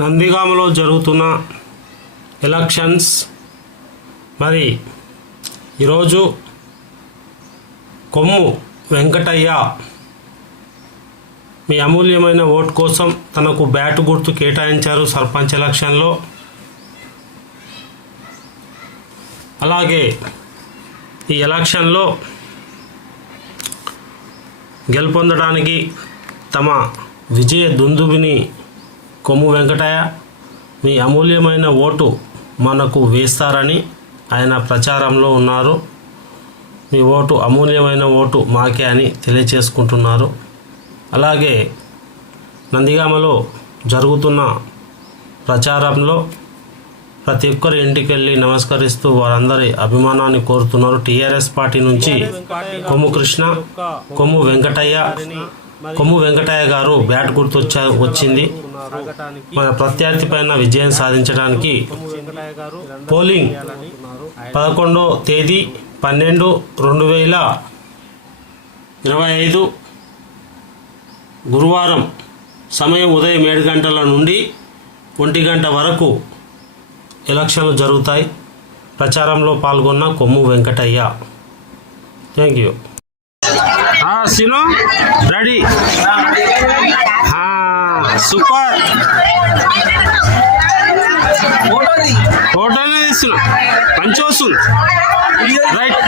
నందిగామలో జరుగుతున్న ఎలక్షన్స్ మరి ఈరోజు కొమ్ము వెంకటయ్య మీ అమూల్యమైన ఓటు కోసం తనకు బ్యాటు గుర్తు కేటాయించారు సర్పంచ్ ఎలక్షన్లో. అలాగే ఈ ఎలక్షన్లో గెలుపొందడానికి తమ విజయ దుందుబిని కొమ్ము వెంకటయ్య మీ అమూల్యమైన ఓటు మనకు వేస్తారని ఆయన ప్రచారంలో ఉన్నారు. మీ ఓటు అమూల్యమైన ఓటు మాకే అని తెలియచేసుకుంటున్నారు. అలాగే నందిగామలో జరుగుతున్న ప్రచారంలో ప్రతి ఒక్కరి ఇంటికి వెళ్ళి నమస్కరిస్తూ వారందరి అభిమానాన్ని కోరుతున్నారు. టీఆర్ఎస్ పార్టీ నుంచి కొమ్ము కృష్ణ, కొమ్ము వెంకటయ్య గారు బ్యాట్ గుర్తు వచ్చింది. మన ప్రత్యర్థి పైన విజయం సాధించడానికి పోలింగ్ 11వ తేదీ 12/2025 గురువారం సమయం ఉదయం 7 గంటల నుండి 1 గంట వరకు ఎలక్షన్లు జరుగుతాయి. ప్రచారంలో పాల్గొన్న కొమ్ము వెంకటయ్య. Thank you. సినో రెడీ, సూపర్. ఫోటోనే తీస్తున్నా, మంచి వస్తుంది. రైట్.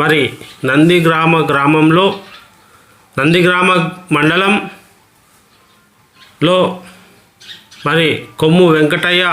మరి నందిగ్రామ మండలంలో మరి కొమ్ము వెంకటయ్య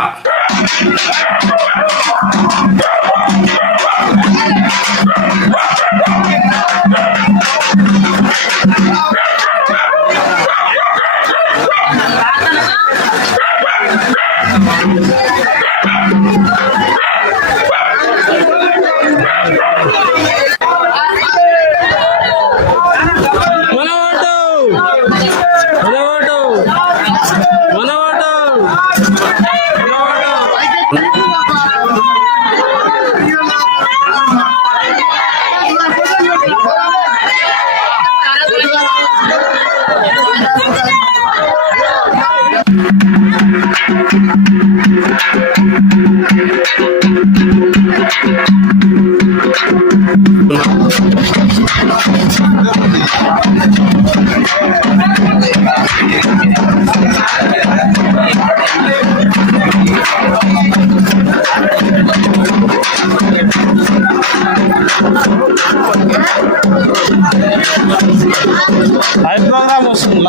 లైవ్ ప్రోగ్రామ్ వస్తుంది.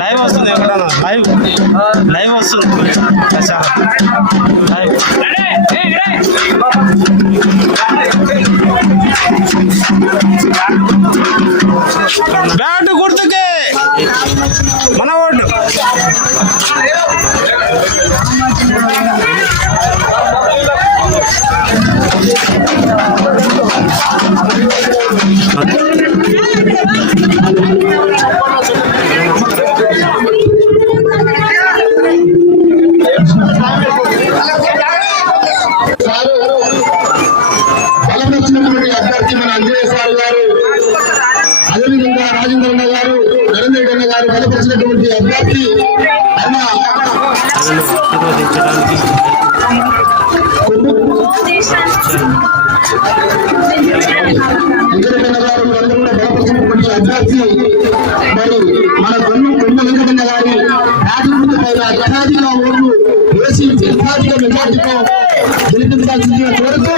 లైవ్ వస్తుంది. ఎక్కడన్నా లైవ్ వస్తుంది. లైవ్ బ్యాట్ గుర్తుకే మన ఓటు. అభ్యర్థి మన అంజనేయ సార్ గారు, అదేవిధంగా రాజేంద్ర అన్న గారు, నరేంద్ర అన్న గారు బలపరిచినటువంటి అభ్యర్థి అన్న వెంకటన్న గారు కూడా బలపరిచినటువంటి అభ్యర్థి మరి మన కొమ్మ వెంకటన్న గారి రాజకీయ అత్యధిక ఓట్లు వేసి అత్యధిక మెజార్టీతో గెలిపించాల్సిందిగా కోరుతూ